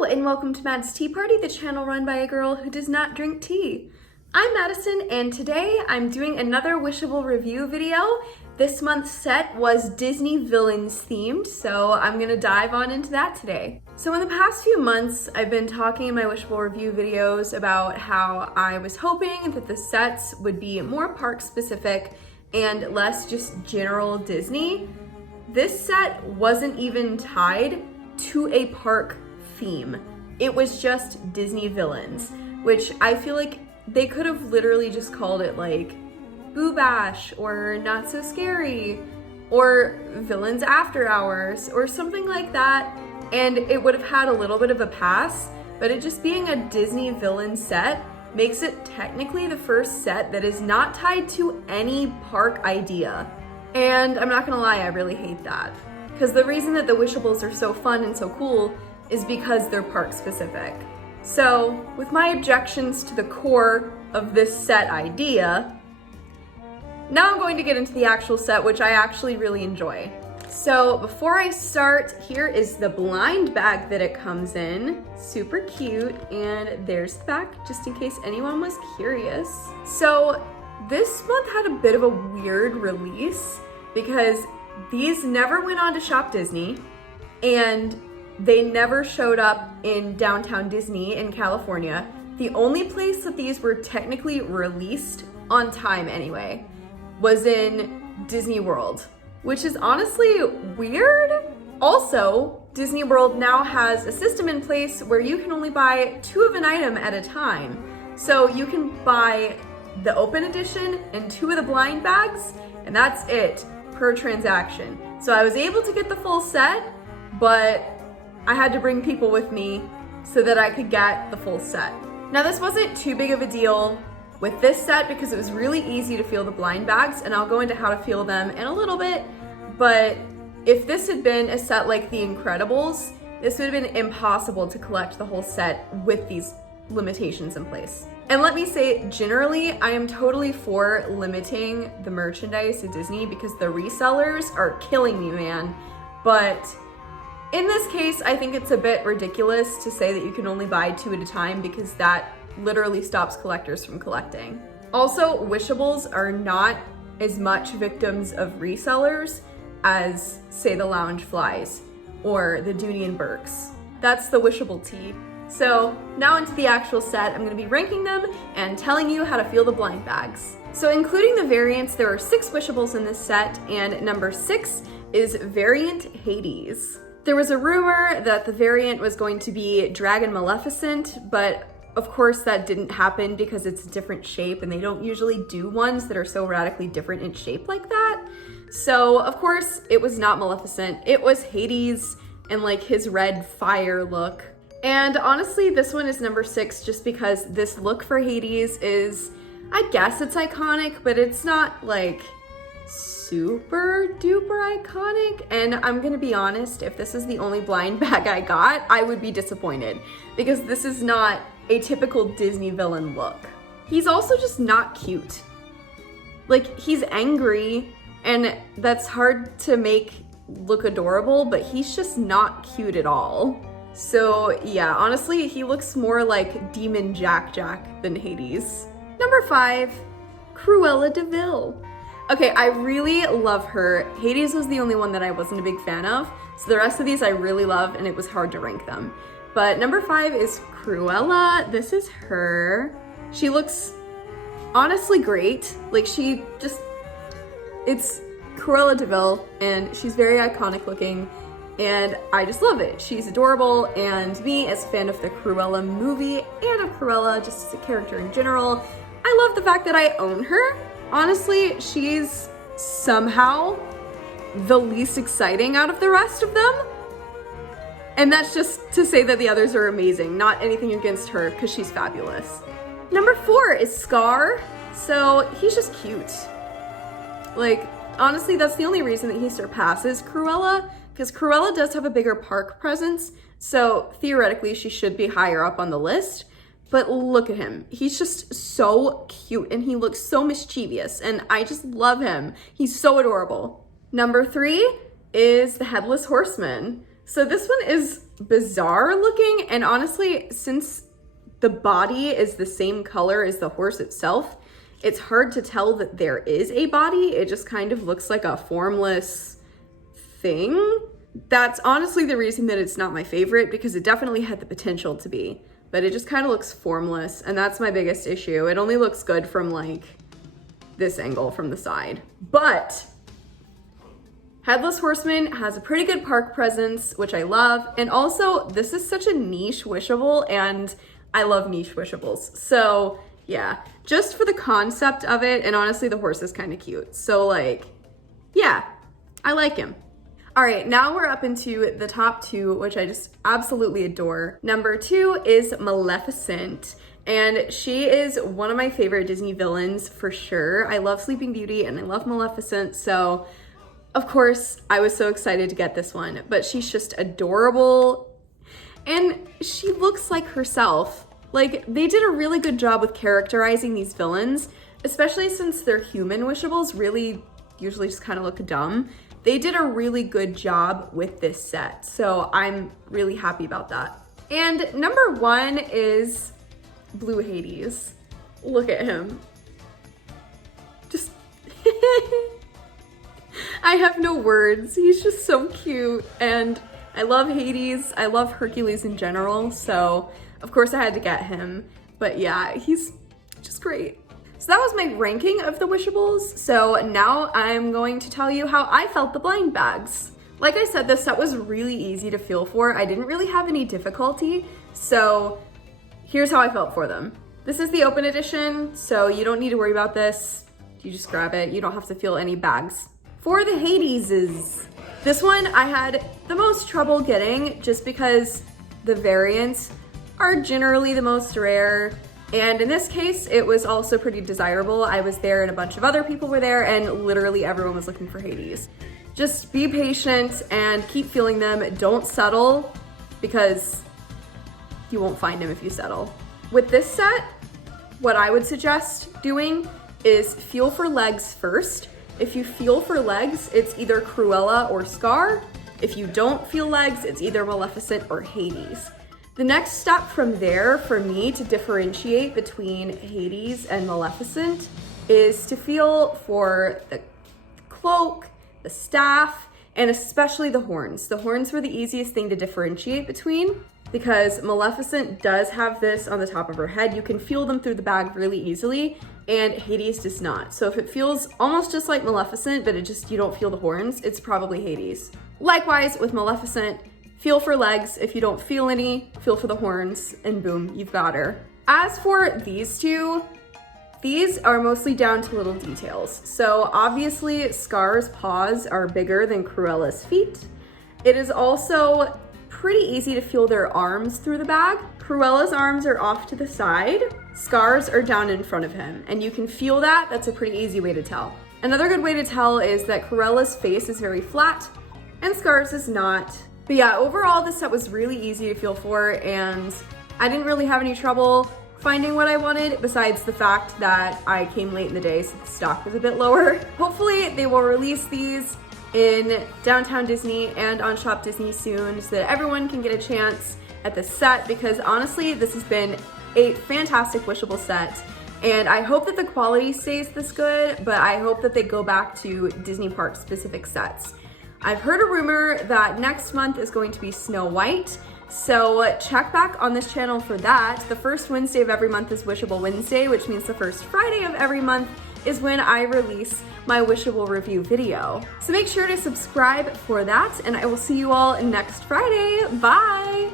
Hello and welcome to Mad's Tea Party, the channel run by a girl who does not drink tea. I'm Madison and today I'm doing another Wishable review video. This month's set was Disney villains themed, so I'm gonna dive on into that today. So in the past few months, I've been talking in my Wishable review videos about how I was hoping that the sets would be more park specific and less just general Disney. This set wasn't even tied to a park theme. It was just Disney villains, which I feel like they could have literally just called it like Boo Bash or Not So Scary or Villains After Hours or something like that, and it would have had a little bit of a pass, but it just being a Disney villain set makes it technically the first set that is not tied to any park idea. And I'm not gonna lie, I really hate that. Because the reason that the Wishables are so fun and so cool is because they're park specific. So with my objections to the core of this set idea, now I'm going to get into the actual set, which I actually really enjoy. So before I start, here is the blind bag that it comes in. Super cute, and there's the back, just in case anyone was curious. So this month had a bit of a weird release because these never went on to Shop Disney, and they never showed up in downtown Disney in California. The only place that these were technically released on time anyway was in Disney World, which is honestly weird. Also, Disney World now has a system in place where you can only buy 2 of an item at a time. So you can buy the open edition and 2 of the blind bags, and that's it per transaction. So I was able to get the full set, but I had to bring people with me so that I could get the full set. Now this wasn't too big of a deal with this set because it was really easy to feel the blind bags, and I'll go into how to feel them in a little bit, but if this had been a set like The Incredibles, this would have been impossible to collect the whole set with these limitations in place. And let me say, generally, I am totally for limiting the merchandise at Disney because the resellers are killing me, man. But in this case, I think it's a bit ridiculous to say that you can only buy 2 at a time because that literally stops collectors from collecting. Also, Wishables are not as much victims of resellers as, say, the Loungeflies or the Dooney and Burks. That's the Wishable tea. So now into the actual set, I'm gonna be ranking them and telling you how to feel the blind bags. So including the variants, there are 6 Wishables in this set, and number 6 is variant Hades. There was a rumor that the variant was going to be Dragon Maleficent, but of course that didn't happen because it's a different shape and they don't usually do ones that are so radically different in shape like that. So of course it was not Maleficent, it was Hades and like his red fire look. And honestly, this one is number 6 just because this look for Hades is, I guess it's iconic, but it's not like super duper iconic. And I'm gonna be honest, if this is the only blind bag I got, I would be disappointed because this is not a typical Disney villain look. He's also just not cute. Like, he's angry and that's hard to make look adorable, but he's just not cute at all. So yeah, honestly, he looks more like Demon Jack than Hades. Number 5, Cruella de Vil. Okay, I really love her. Hades was the only one that I wasn't a big fan of, so the rest of these I really love, and it was hard to rank them. But number 5 is Cruella. This is her. She looks honestly great. Like, it's Cruella de Vil, and she's very iconic looking, and I just love it. She's adorable, and me as a fan of the Cruella movie and of Cruella just as a character in general, I love the fact that I own her. Honestly, she's somehow the least exciting out of the rest of them. And that's just to say that the others are amazing, not anything against her, because she's fabulous. Number 4 is Scar. So he's just cute. Like, honestly, that's the only reason that he surpasses Cruella, because Cruella does have a bigger park presence, so theoretically she should be higher up on the list. But look at him. He's just so cute and he looks so mischievous and I just love him. He's so adorable. Number 3 is the Headless Horseman. So this one is bizarre looking, and honestly, since the body is the same color as the horse itself, it's hard to tell that there is a body. It just kind of looks like a formless thing. That's honestly the reason that it's not my favorite, because it definitely had the potential to be, but it just kind of looks formless, and that's my biggest issue. It only looks good from like this angle from the side. But Headless Horseman has a pretty good park presence, which I love, and also this is such a niche wishable, and I love niche wishables. So yeah, just for the concept of it, and honestly the horse is kind of cute. So like, yeah, I like him. All right, now we're up into the top two, which I just absolutely adore. Number 2 is Maleficent, and she is one of my favorite Disney villains for sure. I love Sleeping Beauty and I love Maleficent, so of course I was so excited to get this one, but she's just adorable and she looks like herself. Like, they did a really good job with characterizing these villains, especially since their human wishables really usually just kind of look dumb. They did a really good job with this set, so I'm really happy about that. And number 1 is Blue Hades. Look at him. Just, I have no words. He's just so cute, and I love Hades. I love Hercules in general, so of course I had to get him. But yeah, he's just great. So that was my ranking of the wishables. So now I'm going to tell you how I felt the blind bags. Like I said, this set was really easy to feel for. I didn't really have any difficulty. So here's how I felt for them. This is the open edition, so you don't need to worry about this. You just grab it. You don't have to feel any bags. For the Hadeses, this one I had the most trouble getting just because the variants are generally the most rare. And in this case, it was also pretty desirable. I was there and a bunch of other people were there, and literally everyone was looking for Hades. Just be patient and keep feeling them. Don't settle, because you won't find them if you settle. With this set, what I would suggest doing is feel for legs first. If you feel for legs, it's either Cruella or Scar. If you don't feel legs, it's either Maleficent or Hades. The next step from there for me to differentiate between Hades and Maleficent is to feel for the cloak, the staff, and especially the horns. The horns were the easiest thing to differentiate between, because Maleficent does have this on the top of her head. You can feel them through the bag really easily, and Hades does not. So if it feels almost just like Maleficent, but you don't feel the horns, it's probably Hades. Likewise with Maleficent, feel for legs. If you don't feel any, feel for the horns, and boom, you've got her. As for these two, these are mostly down to little details. So obviously Scar's paws are bigger than Cruella's feet. It is also pretty easy to feel their arms through the bag. Cruella's arms are off to the side. Scar's are down in front of him, and you can feel that. That's a pretty easy way to tell. Another good way to tell is that Cruella's face is very flat and Scar's is not. But yeah, overall this set was really easy to feel for, and I didn't really have any trouble finding what I wanted, besides the fact that I came late in the day, so the stock was a bit lower. Hopefully they will release these in Downtown Disney and on Shop Disney soon, so that everyone can get a chance at this set, because honestly, this has been a fantastic wishable set. And I hope that the quality stays this good, but I hope that they go back to Disney Park specific sets. I've heard a rumor that next month is going to be Snow White, so check back on this channel for that. The first Wednesday of every month is Wishable Wednesday, which means the first Friday of every month is when I release my Wishable review video. So make sure to subscribe for that, and I will see you all next Friday. Bye!